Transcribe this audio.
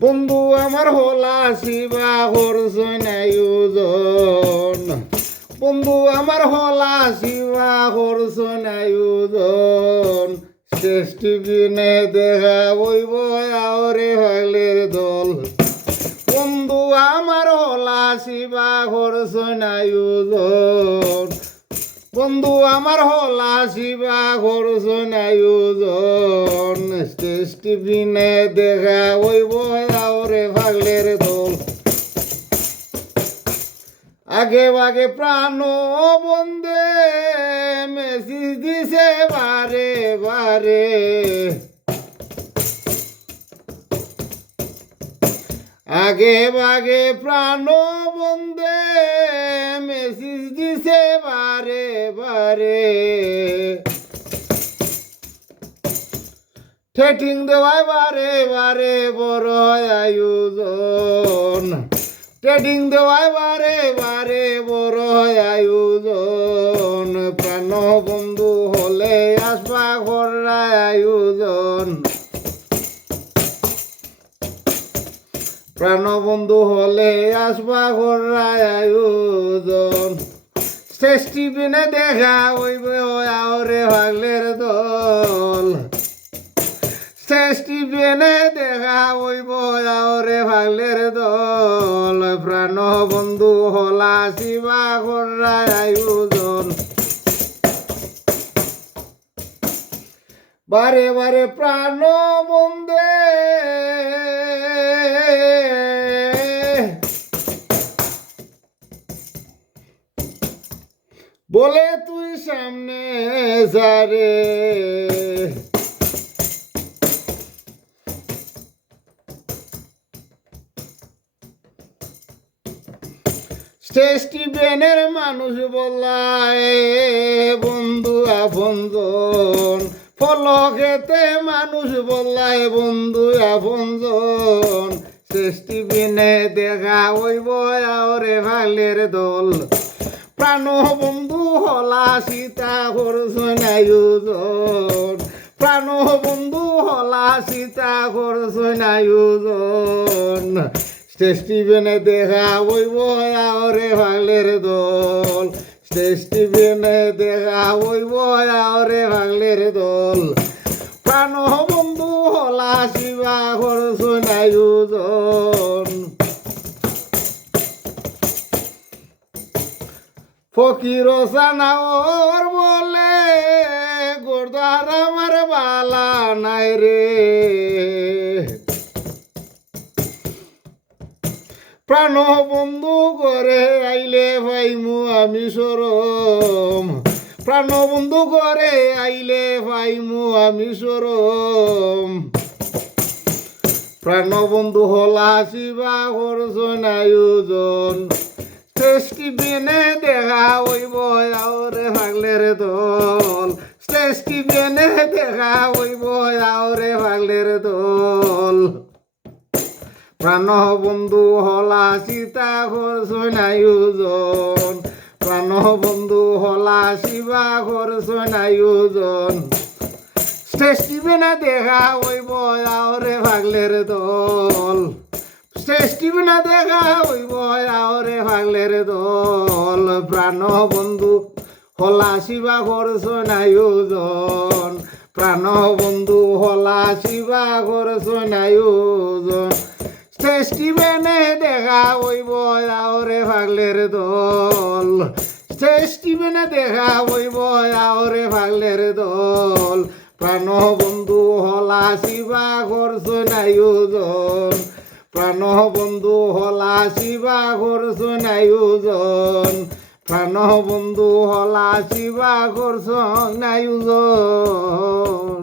বন্ধু আমার হলা শিবা করছন আয়োজন, বন্ধু আমার হলা শিবা করছন আয়োজন। শ্রেষ্ঠ বিনে দেখা বইব আওরে হলের দল, বন্ধু আমার হলা শিবা করছন আয়োজন, বন্ধু আমার হলা শিবা করছন আয়োজন। শ্রেষ্ঠ বিনে দেখা বইব আওরে ভাগলের দল, আগে বাগে প্রাণ বন্দে মেসেজ দিছে বারে বারে, আগে বাগে প্রাণ বন্দে মেসেজ দিছে বারে বারে। ঠেটিং দেওয়ায় বারে বারে বড় আয়োজন, ট্রেডিং দেওয়ায় বারে বারে বড় আয়োজন। প্রাণ বন্ধু হলে আসবা করায় আয়োজন, প্রাণ বন্ধু হলে আসবা করায় আয়োজন। শ্রেষ্ঠ বিনে দেখা হইব আওরে ভাগলের দল, শ্রেষ্ঠ বিনে দেখা হইব আওরে ভাগলের দল। প্রাণ বন্ধু হলা শিবা করায় আয়োজন, বারে বারে প্রাণ বন্দে বলে তুই সামনে যারে, শ্রেষ্ঠ বেনের মানুষ বলায় বন্ধু আপনজন, ফলকেতে মানুষ বলায় বন্ধু আপনজন। শ্রেষ্ঠ বিনে দেখা হইব আওরে ভাগলের দল, প্রাণ বন্ধু হলা সীতা করছন আয়োজন, প্রাণ বন্ধু হলা সীতা করছন আয়োজন। শ্রেষ্ঠ বিনে দেখা হইব আওরে ভাগলের দল, শ্রেষ্ঠ বিনে দেখা হইব আওরে ভাগলের দল। প্রাণ বন্ধু হলা শিবা করছন আয়োজন, ফকির সানাওর বলে গোরদার আমার বালা নাই রে। প্রাণ বন্ধু করে আইলে ভাইমু আমি সরম, প্রাণ বন্ধু করে আইলে ভাইমু আমি সরম। প্রাণ বন্ধু হলা শিবা করছন আয়োজন, শ্রেষ্ঠ বিনে দেখা হইব আওরে ভাগলের দল, শ্রেষ্ঠ বিনে দেখা হইব আওরে ভাগলের দল। প্রাণ বন্ধু হলা সীতা করছন আয়োজন, প্রাণ বন্ধু হলা শিবা করছন আয়োজন। শ্রেষ্ঠ বিনে দেখা হইব আওরে ভাগলের দল, শ্রেষ্ঠ বিনে দেখা হইব আওরে ভাগলের দল। প্রাণ বন্ধু হলা শিবা করছন আয়োজন, প্রাণ বন্ধু হলা শিবা করছন আয়োজন। শ্রেষ্ঠ বিনে দেখা হইব আওরে ভাগলের দল, শ্রেষ্ঠ বিনে দেখা হইব আওরে ভাগলের দল। প্রাণ বন্ধু হলা শিবা করছন আয়োজন, প্রাণ বন্ধু হলা শিবা করছন আয়োজন, প্রাণ বন্ধু হলা শিবা করছন আয়োজন।